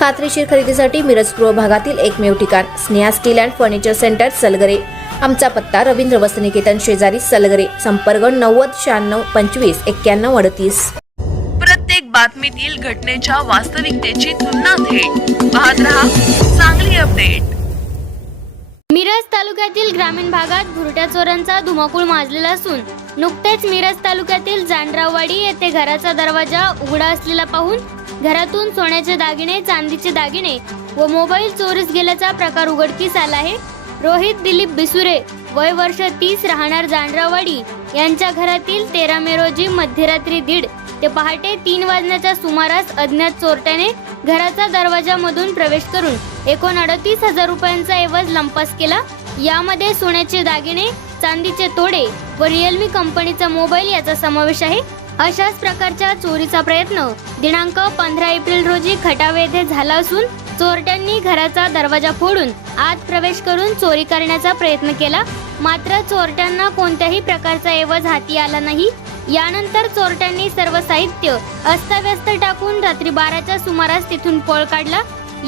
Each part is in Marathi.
खात्रीशीर खरेदीसाठी मिरज पूर्व भागातील एकमेव ठिकाण Sneha steel and furniture centre Salgare. आमचा पत्ता रवींद्र वसनिकेतन शेजारी सलगरे संपर्क नव्वद शहाण्णव पंचवीस एक्क्याण्णव अडतीस. प्रत्येक बातमीतील घटनेच्या वास्तविकतेची तुलना थेट. पाहत रहा चांगली अपडेट. मिरज तालुक्यातील ग्रामीण भागात भुरट्या चोरांचा धुमाकूळ माजलेला असून नुकतेच मिरज तालुक्यातील जांडराववाडी येथे घराचा दरवाजा उघडा असलेला पाहून घरातून सोन्याचे दागिने चांदीचे दागिने व मोबाईल चोरीस गेल्याचा प्रकार उघडकीस आला आहे. रोहित दिलीप बिसुरे वय वर्ष तीस राहणार जांडरावाडी यांच्या घरातील तेरा मे रोजी मध्यरात्री दीड ते पहाटे तीन वाजण्याच्या सुमारास अज्ञात चोरट्याने घराचा दरवाजामधून प्रवेश करून एकूण अडतीस हजार रुपयांचा एवज लंपास केला. यामध्ये सोन्याचे दागिने चांदीचे तोडे व रिअलमी कंपनीचा मोबाईल याचा समावेश आहे. अशाच प्रकारच्या चोरीचा प्रयत्न दिनांक पंधरा एप्रिल रोजी खटाव येथे झाला असून चोरट्यांनी घराचा दरवाजा फोडून आत प्रवेश करून चोरी करण्याचा प्रयत्न केला. मात्र चोरट्यांना कोणत्याही प्रकारचा एवज हाती आला नाही. यानंतर चोरट्यांनी सर्व साहित्य अस्ताव्यस्त टाकून रात्री बाराच्या सुमारास तिथून पळ काढला.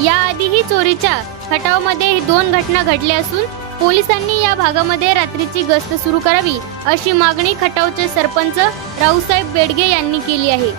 याआधीही चोरीच्या खटावमध्ये दोन घटना घडल्या असून पोलिसांनी या भागामध्ये रात्रीची गस्त सुरू करावी अशी मागणी खटावचे सरपंच रावसाहेब बेडगे यांनी केली आहे.